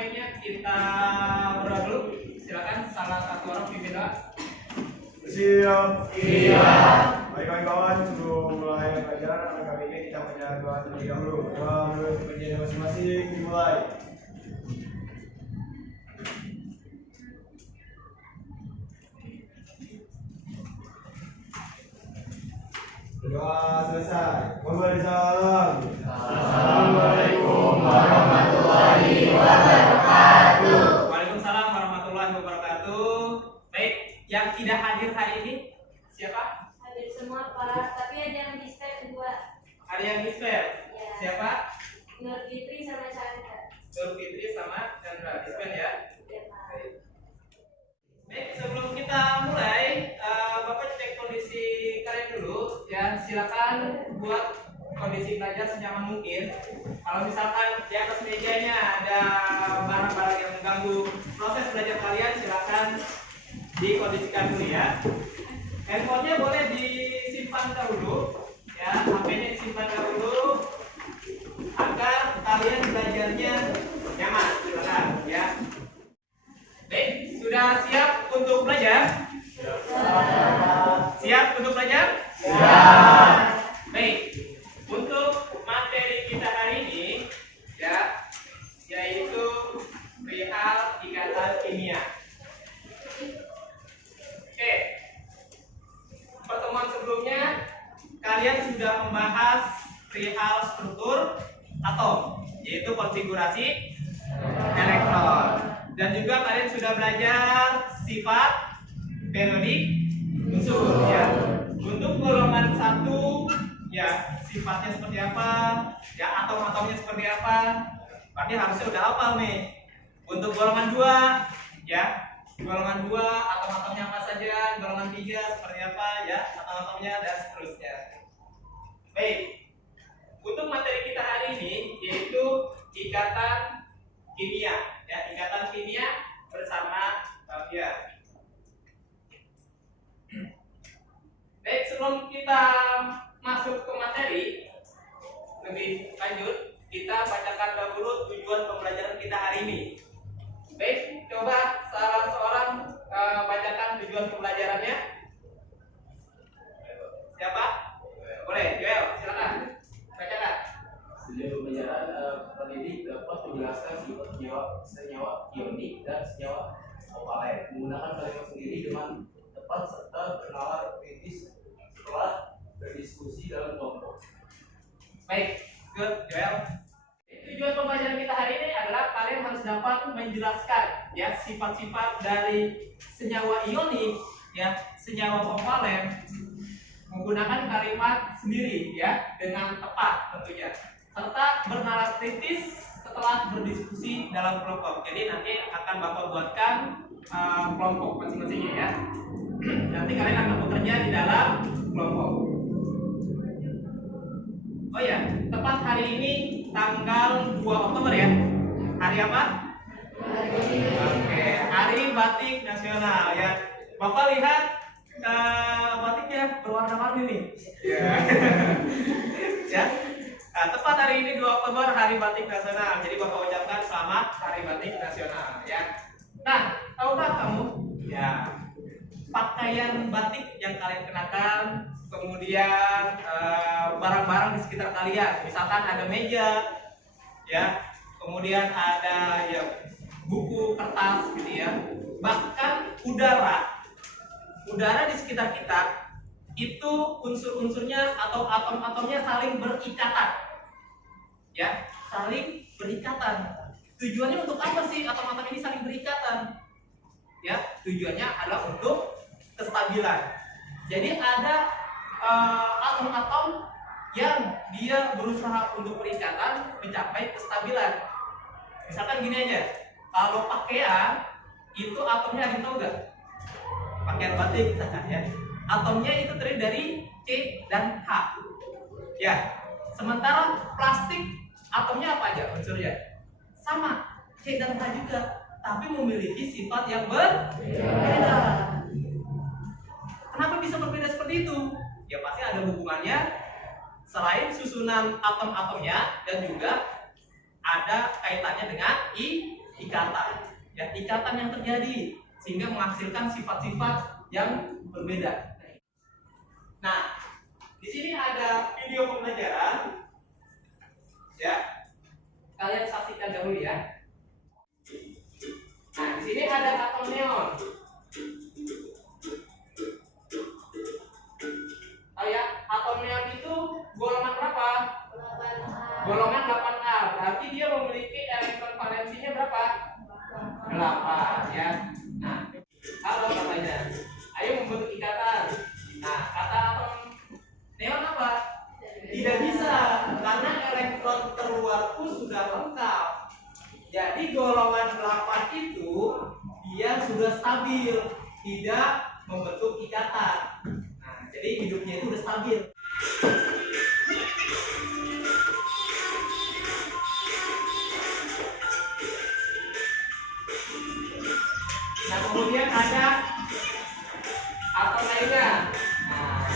baiknya kita berdoa dulu. Silakan salah satu orang pimpin doa. Siap. Siap. Baik kawan-kawan, sebelum mulai pelajaran kali ini kita baca doa terlebih dahulu. Doa menurut kepercayaan masing-masing dimulai. Doa selesai. Waalaikumsalam. Assalamualaikum warahmatullahi wabarakatuh. Waalaikumsalam warahmatullahi wabarakatuh. Baik, yang tidak hadir hari ini siapa? Hadir semua Pak, tapi ada yang dispen dua. Ada yang dispen. Ya. Siapa? Nur Fitri sama Chandra. Nur Fitri sama Chandra. Dispen ya. Ya Pak. Baik, sebelum kita mulai, Bapak cek kondisi kalian dulu ya. Silakan buat kondisi belajar senyaman mungkin. Kalau misalkan di atas mejanya ada barang-barang yang mengganggu proses belajar kalian, silakan dikondisikan dulu ya. Handphonenya boleh disimpan dahulu ya, HP-nya disimpan dahulu agar kalian belajarnya nyaman. Silakan ya. Baik, sudah siap untuk belajar? Siap untuk belajar? Siap. Baik, untuk materi kita hari ini ya, yaitu perihal ikatan kimia. Oke, pertemuan sebelumnya kalian sudah membahas perihal struktur atom, yaitu konfigurasi elektron. Dan juga kalian sudah belajar sifat periodik unsur ya. Untuk golongan 1 ya, sifatnya seperti apa, ya atom-atomnya seperti apa. Berarti harusnya udah hafal nih. Untuk golongan 2 ya, golongan 2 atom-atomnya apa saja, golongan 3 seperti apa ya, atom-atomnya dan seterusnya. Baik. Untuk materi kita hari ini yaitu ikatan kimia. Ya, ikatan kimia bersama Fabia. Baik, sebelum kita masuk ke materi lebih lanjut, kita bacakan dahulu tujuan pembelajaran kita hari ini. Baik, coba salah seorang bacakan tujuan pembelajarannya. Siapa? Boleh, Joel, silakan. Bacakan. Tujuan pembelajaran pendidik dapat menjelaskan sifat senyawa ionik dan senyawa kovalen menggunakan kalimat sendiri dengan tepat serta bernalar kritis setelah berdiskusi dalam kelompok. Baik, good, Joel. Tujuan pembelajaran kita hari ini adalah kalian harus dapat menjelaskan ya sifat-sifat dari senyawa ionik ya, senyawa kovalen menggunakan kalimat sendiri ya dengan tepat tentunya, serta bernalar kritis setelah berdiskusi dalam kelompok. Jadi nanti akan Bapak buatkan kelompok masing-masingnya ya. Nanti kalian akan bekerja di dalam kelompok. Oh ya, tepat hari ini tanggal 2 Oktober ya. Hari apa? Oke, Hari Batik Nasional ya. Bapak lihat batiknya berwarna-warni nih. Ya. Nah, tepat hari ini 2 Oktober Hari Batik Nasional. Jadi Bapak ucapkan selamat Hari Batik Nasional ya. Nah, tahukah kamu ya pakaian batik yang kalian kenakan, kemudian barang-barang di sekitar kalian, misalkan ada meja ya, kemudian ada ya buku, kertas gitu ya, bahkan udara di sekitar kita itu unsur-unsurnya atau atom-atomnya saling berikatan ya, saling berikatan. Tujuannya untuk apa sih atom-atom ini saling berikatan ya? Tujuannya adalah untuk kestabilan. Jadi ada atom-atom yang dia berusaha untuk berikatan mencapai kestabilan. Misalkan gini aja, kalau pakaian itu atomnya ada yang tahu nggak? Pakaian batik misalkan ya, atomnya itu terdiri dari C dan H ya. Sementara plastik atomnya apa aja unsurnya? Sama, C dan H juga, tapi memiliki sifat yang berbeda. Kenapa bisa berbeda seperti itu? Ya pasti ada hubungannya selain susunan atom-atomnya, dan juga ada kaitannya dengan berikatan. Ya, ikatan yang terjadi sehingga menghasilkan sifat-sifat yang berbeda. Nah, di sini ada video pembelajaran. Ya, kalian saksikan dahulu ya. Nah, di sini ada atom neon. Oh ya, atom neon itu golongan berapa? Golongan 8A. Berarti dia memiliki elektron valensinya berapa? 8 ya. Nah, halo katanya. Ayo membentuk ikatan. Nah, kata atom neon apa? Tidak bisa karena elektron terluarku sudah lengkap. Jadi golongan 8 itu dia sudah stabil, tidak membentuk ikatan. Nah, jadi hidupnya itu sudah stabil. Nah, kemudian ada atom lainnya. Nah,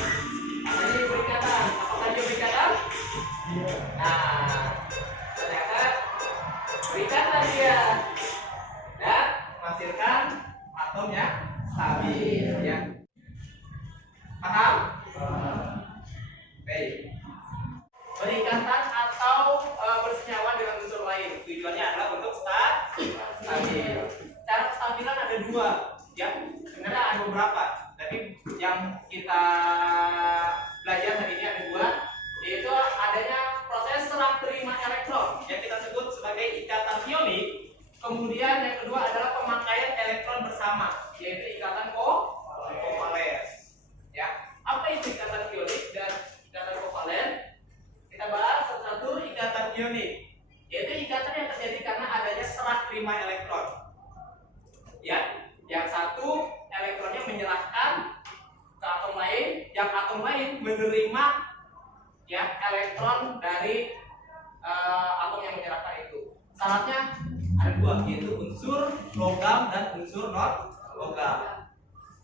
katanya berikatan. Apakah dia berikatan? Nah, ternyata berikatan dia dan menghasilkan atom yang stabil. Ya, paham? Baik. Berikatan atau bersenyawa dengan unsur lain. Tujuannya adalah untuk stabil. Cara kestabilan ada dua, ya. Sebenarnya ada beberapa, tapi yang kita belajar hari ini ada dua, yaitu adanya proses serah terima elektron yang kita sebut sebagai ikatan ionik. Kemudian yang kedua adalah pemakaian elektron bersama, yaitu ikatan kovalens. Ya, apa itu ikatan ionik dan ikatan kovalen? Kita bahas satu-satu. Ikatan ionik, yaitu ikatan yang terjadi karena adanya serah terima elektron. Ya, yang satu elektronnya menyerahkan ke atom lain, yang atom lain menerima ya elektron dari atom yang menyerahkan itu. Syaratnya ada dua, yaitu unsur logam dan unsur non logam.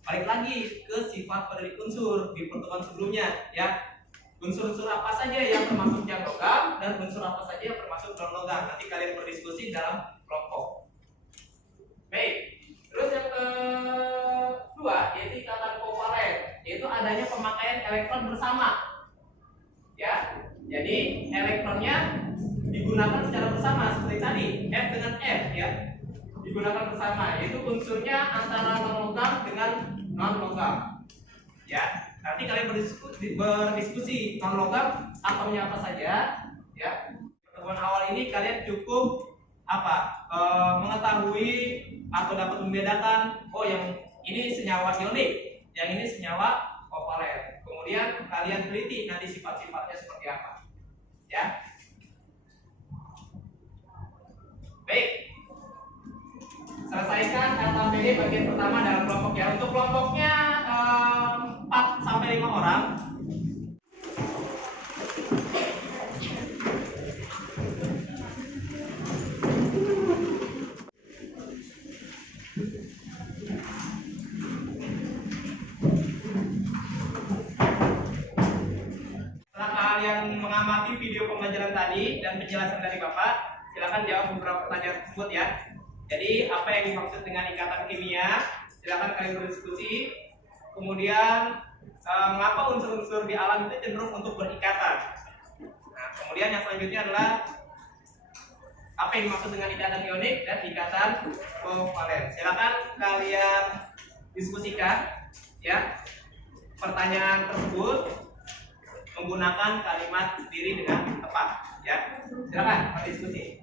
Balik lagi ke sifat periode unsur di pertemuan sebelumnya, ya. Unsur-unsur apa saja yang termasuk yang logam dan unsur apa saja yang termasuk non logam. Nanti kalian berdiskusi dalam kelompok. Baik. Terus yang kedua yaitu ikatan kovalen, yaitu adanya pemakaian elektron bersama. Ya, jadi elektronnya digunakan secara bersama seperti tadi, F dengan F ya, digunakan bersama, yaitu unsurnya antara non logam dengan non logam. Ya, nanti kalian berdiskusi non logam atomnya apa saja. Ya, pertemuan awal ini kalian cukup mengetahui atau dapat membedakan, oh yang ini senyawa ionik, yang ini senyawa kovalen. Kemudian kalian teliti nanti sifat-sifatnya seperti apa. Ya. Baik. Selesaikan LKPD bagian pertama dalam kelompok ya. Untuk kelompoknya 4 sampai 5 orang. Kalian mengamati video pembelajaran tadi dan penjelasan dari Bapak, silakan jawab beberapa pertanyaan tersebut ya. Jadi apa yang dimaksud dengan ikatan kimia? Silakan kalian berdiskusi. Kemudian mengapa unsur-unsur di alam itu cenderung untuk berikatan? Nah, kemudian yang selanjutnya adalah apa yang dimaksud dengan ikatan ionik dan ikatan kovalen. Silakan kalian diskusikan ya pertanyaan tersebut menggunakan kalimat sendiri dengan tepat ya. Silakan berdiskusi.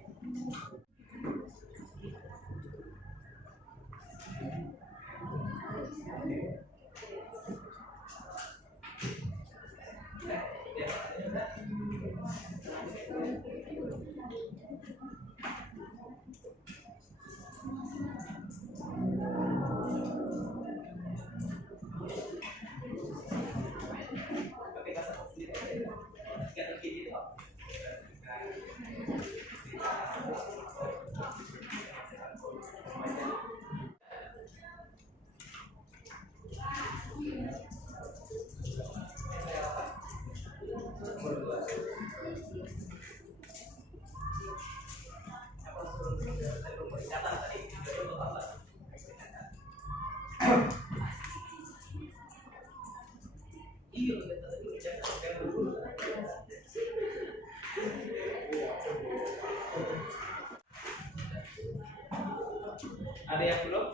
Ada yang belum?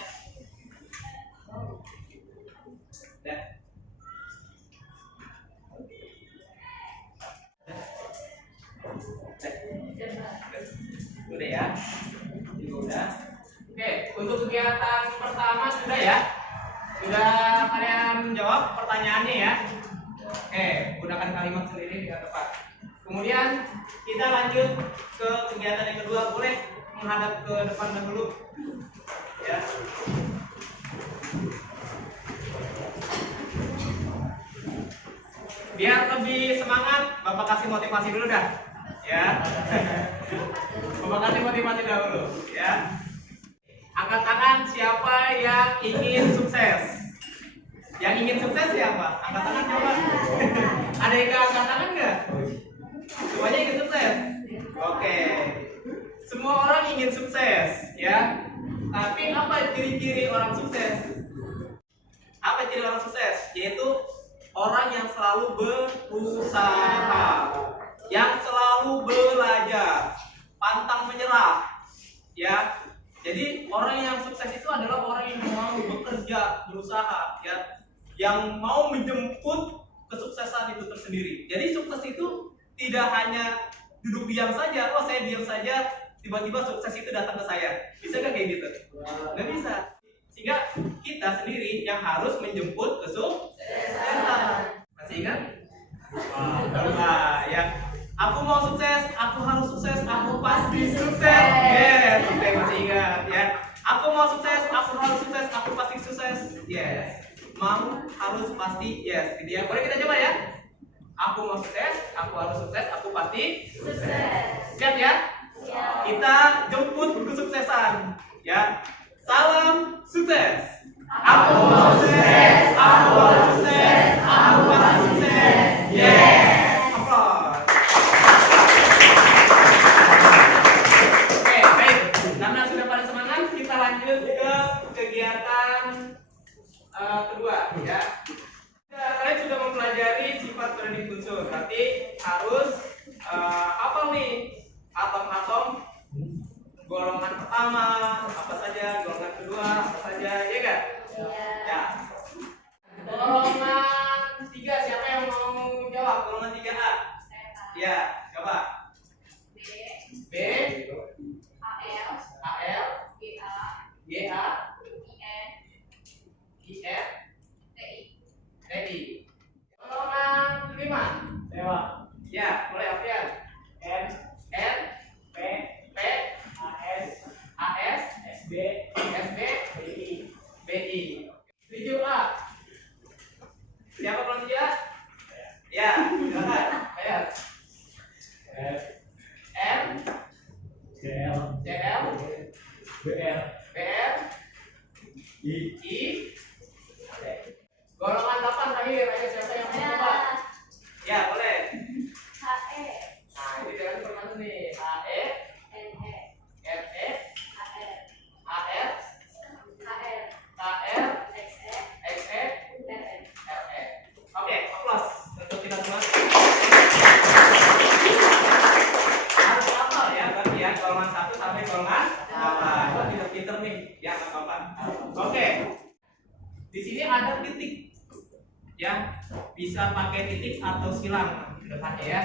Udah. Udah ya? Juga udah. Oke, untuk kegiatan pertama sudah ya? Sudah kalian jawab pertanyaannya ya? Oke, gunakan kalimat sendiri dengan tepat. Kemudian kita lanjut ke kegiatan yang kedua. Boleh menghadap ke depan dahulu. Ya. Biar lebih semangat, Bapak kasih motivasi dulu dah. Ya. Bapak kasih motivasi dahulu, ya. Angkat tangan siapa yang ingin sukses? Yang ingin sukses siapa? Angkat tangan coba. Ada yang nggak angkat tangan nggak? Semuanya ingin sukses. Oke. Semua orang ingin sukses, ya. Tapi apa ciri-ciri orang sukses? Apa ciri orang sukses? Yaitu orang yang selalu berusaha, yang selalu belajar, pantang menyerah, ya. Jadi orang yang sukses itu adalah orang yang mau bekerja, berusaha, ya, yang mau menjemput kesuksesan itu tersendiri. Jadi sukses itu tidak hanya duduk diam saja. Oh, saya diam saja, tiba-tiba sukses itu datang ke saya. Bisa nggak kayak gitu? Nggak bisa. Sehingga kita sendiri yang harus menjemput kesuksesan. Masih ingat? Wah, ya. Aku mau sukses, aku harus sukses, aku pasti sukses. Yes, oke, masih ingat ya. Aku mau sukses, aku harus sukses, aku pasti sukses. Yes. Mau, harus, pasti, yes. Gitu ya. Boleh kita coba ya? Aku mau sukses, aku harus sukses, aku pasti Sukses. Siap ya? Siap. Kita jemput kesuksesan. Ya. Salam sukses. Aku mau sukses, aku harus sukses, aku pasti sukses. Yes. Applause. Oke, baik. Karena sudah pada semangat, kita lanjut ke kegiatan kedua, ya. Kalian sudah mempelajari sifat kredit unsur. Berarti harus apa nih? Atom-atom golongan pertama apa saja, golongan kedua apa saja, ya kan? Iya. Ya. Golongan 3 siapa yang mau jawab? Golongan 3A. Ya, coba. B, AL, GA, IR, TI. Golongan 5. Dewa. Ya, mulai Alfian. N. N, P. P, AS. AS, SB. SB, BI. BI. 7A. Siapa golongan 3? Ya, silakan. Ayo. F. M, CL. CL, BR. BR, I. I. Golongan 8 terakhir. Ayo siapa yang mau coba? Ya, boleh. HE, Nah, ini jalan pertama nih. HE, NE, NE, AR, AR, KR, KR, XE, XE, RN. RE. Oke, applause untuk kita semua. Harus hafal ya, berarti ya golongan 1 sampai golongan 8. Itu pinter-pinter nih, ya nggak apa-apa. Oke, di sini ada titik, ya bisa pakai titik atau silang di depannya ya.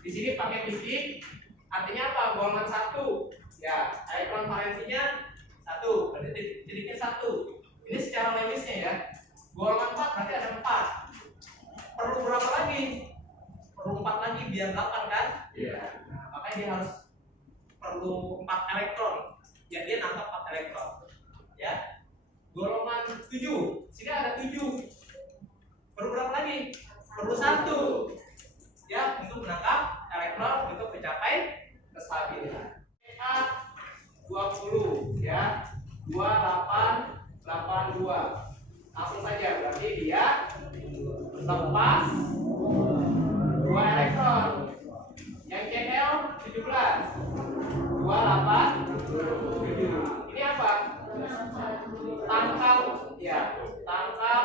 Di sini pakai titik, artinya apa? Golongan 1. Ya, elektron valensinya 1, berarti titiknya 1. Ini secara lemisnya ya. Golongan 4 berarti ada 4. Perlu berapa lagi? Perlu 4 lagi biar 8 kan? Iya. Nah, makanya dia harus perlu 4 elektron. Ya, dia nangkap 4 elektron. Ya. Golongan 7. Sini ada 7. Perlu berapa lagi? Perlu 1. Ya, untuk menangkap elektron untuk mencapai kestabilan. A 20 ya. 2882. Langsung saja berarti dia lepas 2 elektron. Yang CL 17. 287. Ini apa? Tangkap ya, tangkap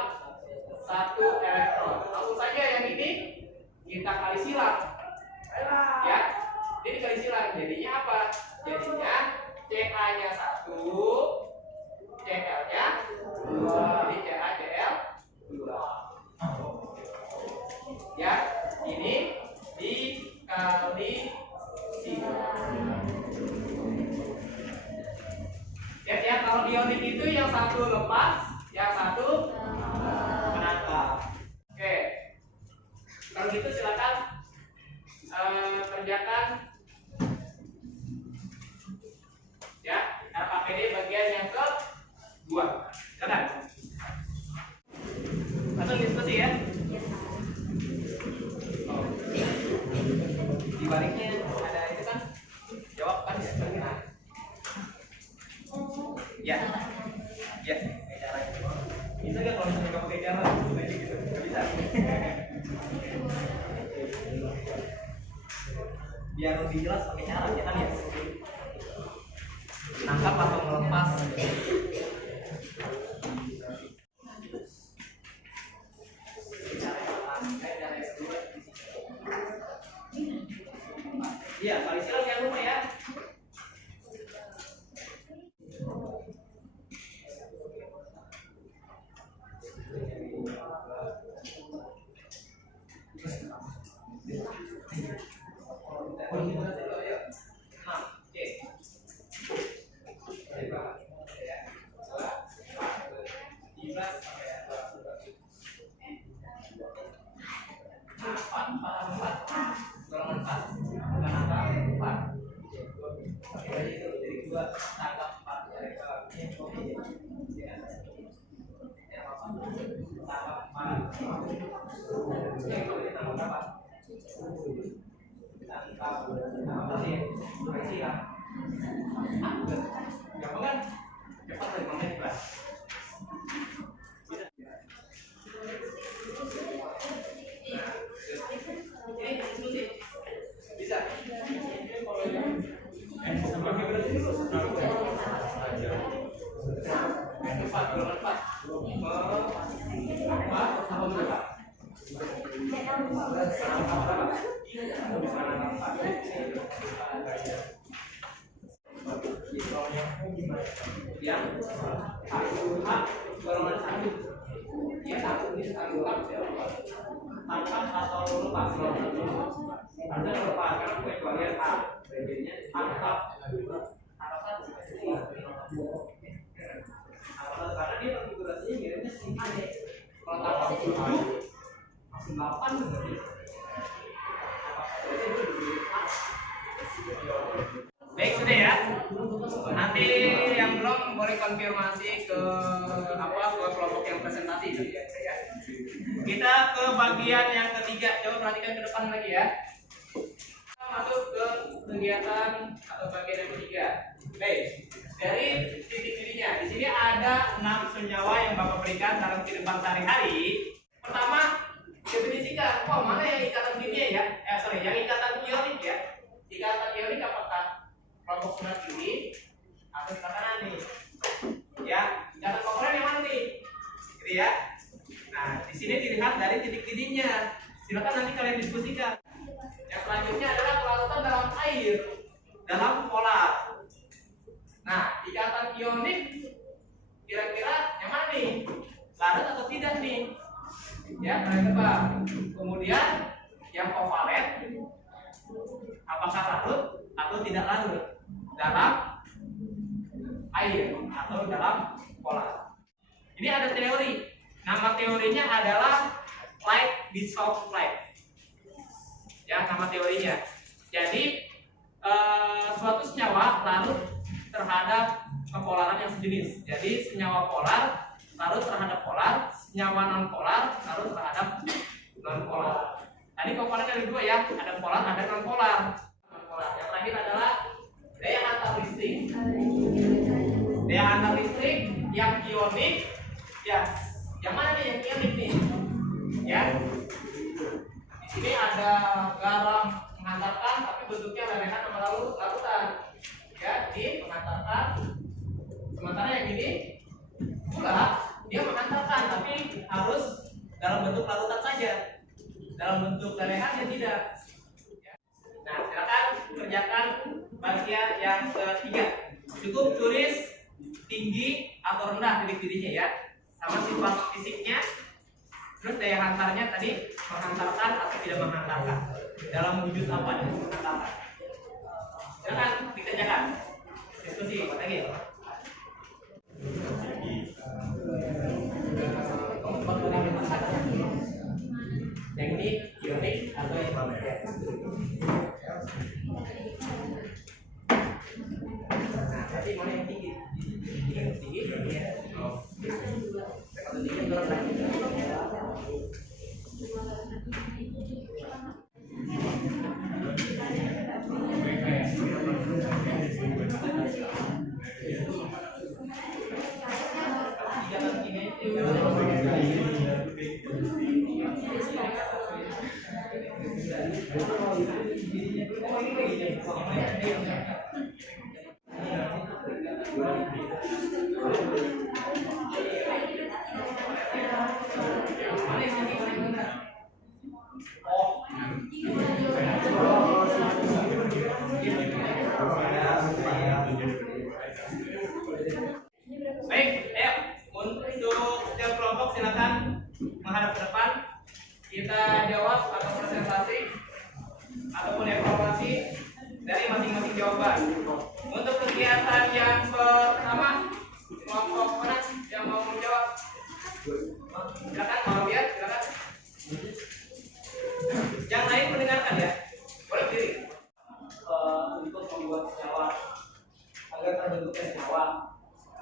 1 elektron. Langsung saja yang ini kita kali silang. Ya. Jadi kali silang jadinya apa? Jadinya CA-nya 1, Jadi CaCl 2. Ya, ini dikali C2. Ya, kalau ionik itu yang satu lepas, yang satu menangkap. Oke, kalau gitu silakan kerjakan ya RKPD bagian yang kedua. Silakan. Langsung diskusi ya. Oh. Di baliknya ada itu kan jawab kan ya. Ya, ya, kayak cara itu. Bisa nggak kalau misalnya kamu kayak cara, kayak gitu, nggak bisa. Biar lebih jelas pakai cara, ya kan ya. Nangkap atau melepas. Iya, kali silang jangan lupa ya. Yang golongan satu, dia satu ini tangkap atau lepas. Ada lepas karena kecualian A, bedanya tangkap. Karena dia konfigurasinya miripnya si A nih. Kalau tangkap 7 masih 8 sebenarnya. Baik sudah ya. Nanti yang belum boleh konfirmasi ke kelompok yang presentasi ya. Kita ke bagian yang ketiga. Coba perhatikan ke depan lagi ya. Kita masuk ke kegiatan atau bagian yang ketiga. Baik. Dari titik-titiknya. Di sini ada 6 senyawa yang Bapak berikan dalam kehidupan sehari-hari. Pertama, definisikan. Oh, mana yang ikatan kimia ya? Yang ikatan ionik ya. Ikatan ionik apakah kelompok senat ini atau ikatan nih? Ya, ikatan komponen yang mana nih? Gitu ya. Nah, di sini dilihat dari titik-titiknya. Silakan nanti kalian diskusikan. Yang selanjutnya adalah kelautan dalam air dalam polar. Nah, ikatan ionik kira-kira yang mana nih? Larut atau tidak nih? Ya, kalian tebak. Kemudian yang kovalen apakah larut atau tidak larut dalam air atau dalam polar. Ini ada teori. Nama teorinya adalah light dissolved light. Ya, nama teorinya. Jadi suatu senyawa larut terhadap kepolaran yang sejenis. Jadi senyawa polar larut terhadap polar, senyawa non polar larut terhadap non polar. Tadi komponen ada dua ya, ada polar, ada non polar. Yang terakhir adalah daya antar listrik. Daya antar listrik yang ionik, ya. Yang mana nih yang ionik nih? Ya. Di sini ada garam mengantarkan, tapi bentuknya lelehan sama larutan. Ya, di mengantarkan. Sementara yang ini pula dia mengantarkan, tapi harus dalam bentuk larutan saja. Dalam bentuk lelehan tidak. Nah, silakan kerjakan bagian yang ketiga. Cukup tulis tinggi atau rendah titik-titiknya ya. sama sifat fisiknya, terus daya hantarnya tadi menghantarkan atau tidak menghantarkan. Dalam wujud apa dan menghantarkan. Silakan dikerjakan. Diskusi lagi. Teknik, ionik, atau yang lain. Nah, tapi mana yang tinggi? Yang tinggi, ya. Kalau tinggi turun lagi. Baik, ayo untuk setiap kelompok silakan menghadap ke depan. Kita jawab atau presentasi ataupun evaluasi dari masing-masing jawaban. Untuk kegiatan yang pertama, kelompok mana yang mau menjawab? Silakan, mau lihat, silakan. Yang lain mendengarkan ya. Boleh diri. Untuk membuat senyawa agar terbentuknya senyawa.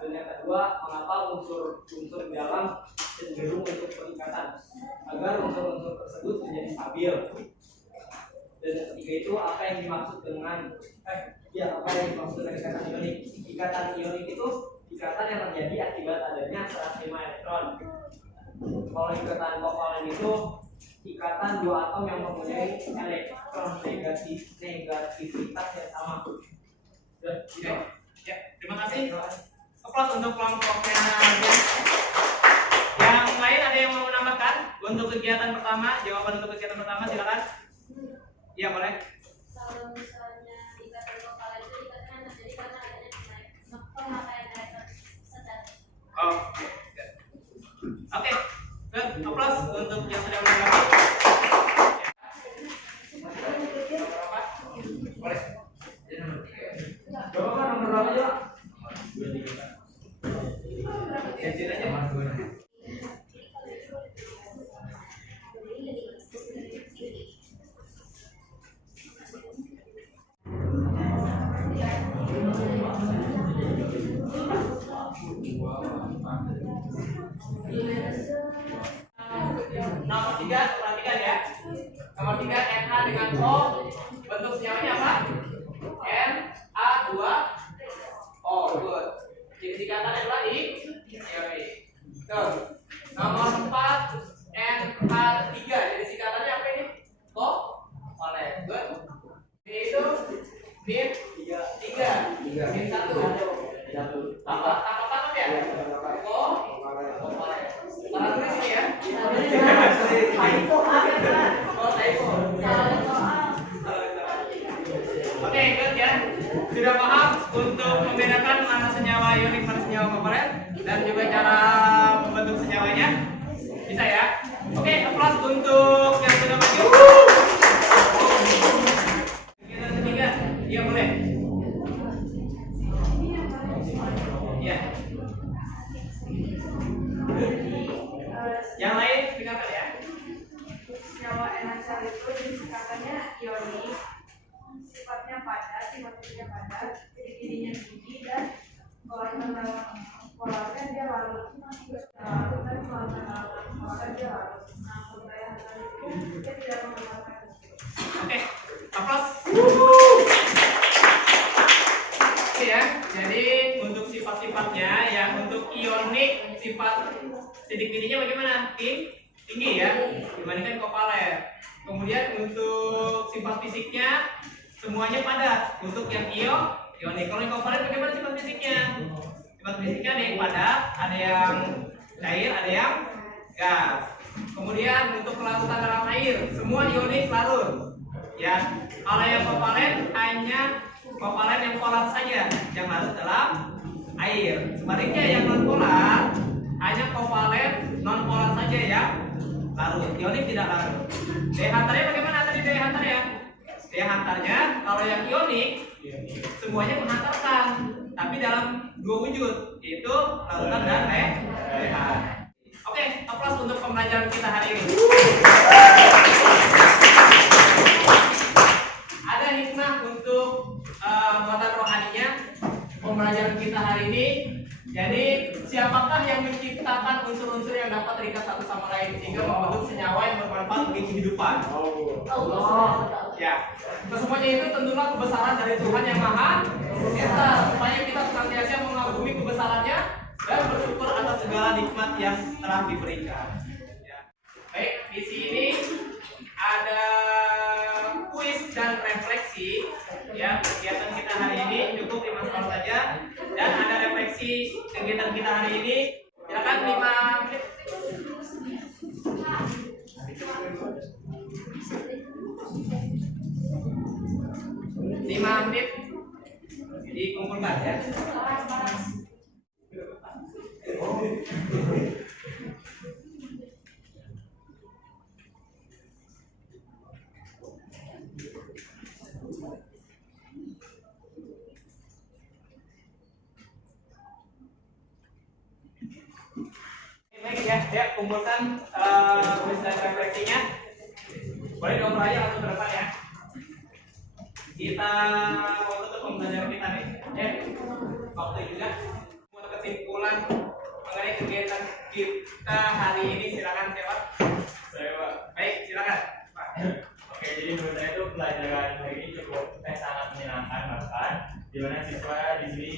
Dan yang kedua, mengapa unsur-unsur di dalam cenderung untuk peningkatan agar unsur-unsur tersebut menjadi stabil. Dan yang ketiga itu apa yang dimaksud dengan apa yang dimaksud dengan ikatan ionik? Ikatan ionik itu ikatan yang terjadi akibat adanya serah terima elektron. Kalau ikatan kovalen itu ikatan dua atom yang mempunyai elektron negativitas yang sama. Ya, terima kasih. Aplaus untuk kelompoknya. Yang lain ada yang mau menambahkan untuk kegiatan pertama? Jawaban untuk kegiatan pertama silakan. Iya boleh. Kalau misalnya ikatan kovalen itu ikatan terjadi karena adanya pemakaian elektron sedang. Oh, oke. Good. Aplaus untuk yang sudah menanggapi. Boleh. Jawaban nomor berapa aja? Izin aja mas. Nomor 3, perhatikan ya. Nomor 3 NH dengan O, bentuk senyawanya apa? Na2O. Good. Jadi singkatannya adalah ionik. Tuh. Nomor 4 NH3. Jadi singkatannya apa ini? Kovalen. Good. Ini itu min 3. Min 1. Tambah ya? Kovalen. Salah tulis ini ya. Typo. Oke, good ya. Sudah paham untuk membedakan mana senyawa ionik mana senyawa kovalen dan juga cara membentuk senyawanya? Bisa ya? Oke, aplaus untuk yang sudah maju. Kita ketiga, iya boleh. Iya. Yang lain dengarkan ya. Senyawa NH itu jenis singkatannya ionik, sifatnya padat, sifatnya padat, dirinya tinggi dan polarnya dia larut. Dan polarnya dia larut. Namun daya hantar itu dia tidak menggunakan. Oke, aplaus. Oke ya. Jadi untuk sifat-sifatnya ya, untuk ionik sifat sidik-sidiknya bagaimana? Tinggi ya, dibandingkan kovalen. Kemudian untuk sifat fisiknya semuanya padat. Untuk yang ionik, kalau yang kovalen bagaimana sifat fisiknya? Sifat fisiknya ada yang padat, ada yang cair, ada yang gas. Kemudian untuk kelarutan dalam air, semua ionik larut. Ya, kalau yang kovalen hanya kovalen yang polar saja yang larut dalam air. Sebaliknya yang non polar hanya kovalen non polar saja ya. Larut, ionik tidak larut. Daya hantarnya bagaimana tadi daya hantarnya? Daya hantarnya kalau yang ionik semuanya menghantarkan, tapi dalam dua wujud, yaitu larutan dan rehan. Oke, aplaus untuk pembelajaran kita hari ini. Ada hikmah untuk muatan rohaninya pembelajaran kita hari ini. Jadi siapakah yang menciptakan unsur-unsur yang dapat terikat satu sama lain sehingga membentuk senyawa yang bermanfaat bagi kehidupan? Allah. Ya, kesemuanya itu tentulah kebesaran dari Tuhan yang Maha Esa, supaya kita senantiasa mengagumi kebesarannya dan bersyukur atas segala nikmat yang telah diberikan. Ya. Baik, di sini ada kuis dan refleksi. Ya, kegiatan kita hari ini cukup 5 soal saja, dan ada refleksi kegiatan kita hari ini. Silakan 5 menit. 5 menit dikumpulkan ya. Baik ya, kumpulkan tulis dan refleksinya. Boleh dong raya langsung ke depan ya. Kita mau tutup pembelajaran kita nih. Ya, waktu juga. Untuk kesimpulan mengenai kegiatan kita hari ini, silakan siapa? Saya Pak. Baik, silakan Pak. Oke, jadi menurut saya itu pelajaran hari ini cukup sangat menyenangkan, bahkan di mana siswa di sini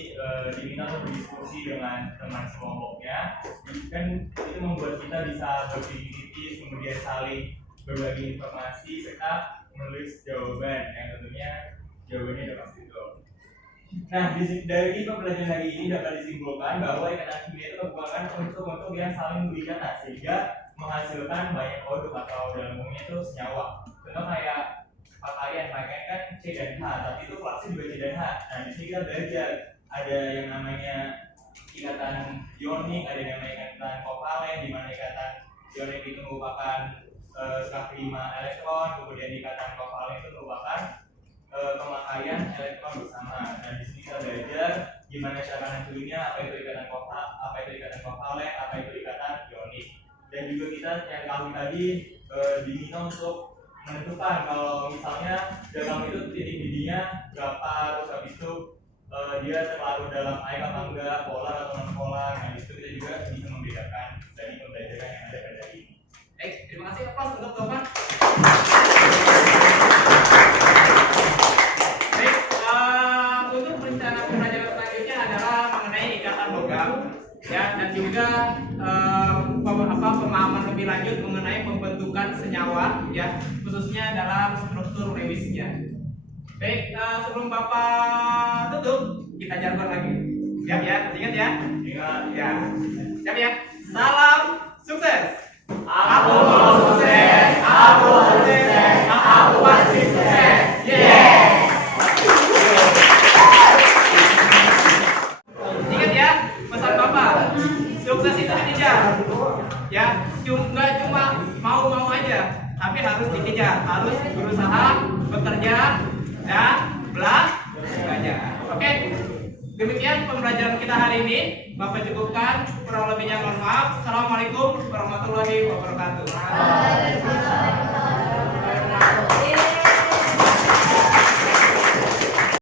diminta untuk berdiskusi dengan teman sekelompoknya. Kan itu membuat kita bisa berpikir kritis, kemudian saling berbagi informasi serta menulis jawaban yang tentunya jawabannya udah pasti betul. Nah, dari pembelajaran hari ini dapat disimpulkan bahwa ikatan kimia itu merupakan unsur-unsur yang saling berikatan sehingga menghasilkan banyak produk atau dalam umumnya itu senyawa. Contoh kayak pakaian kan C dan H, tapi itu plastik juga C dan H. Nah, di sini kita belajar ada yang namanya ikatan ionik, ada yang namanya ikatan kovalen, di mana ikatan ionik itu merupakan skak 5 elektron, kemudian ikatan kovalen itu merupakan pemakaian elektron bersama. Dan di sini kita belajar gimana cara nentuinnya apa itu ikatan kovalen, apa itu ikatan ionik. Dan juga kita yang kali tadi diminta untuk menentukan kalau misalnya dalam itu titik didihnya berapa, terus habis itu dia terlarut dalam air apa enggak, polar atau non polar. Nah, itu kita juga bisa membedakan dari pembelajaran yang ada pada ini. Baik, terima kasih aplaus untuk Bapak. Baik, untuk rencana pembelajaran selanjutnya adalah mengenai ikatan logam, ya, dan juga pemahaman lebih lanjut mengenai pembentukan senyawa, ya, khususnya dalam struktur Lewisnya. Baik, sebelum Bapak tutup, kita jargon lagi. Siap ya? Ingat ya? Ingat. Ya. Siap ya? Salam sukses. Aku mau sukses, aku sukses, aku pasti sukses. Yeah. Ingat ya, pesan Bapak. Sukses itu dikejar. Ya, nggak cuma mau aja, tapi harus dikejar, harus berusaha, bekerja, dan belajar. Oke, demikian pembelajaran kita hari ini. Bapak cukupkan, kurang lebihnya mohon maaf. Assalamualaikum warahmatullahi wabarakatuh. Waalaikumsalam warahmatullahi wabarakatuh.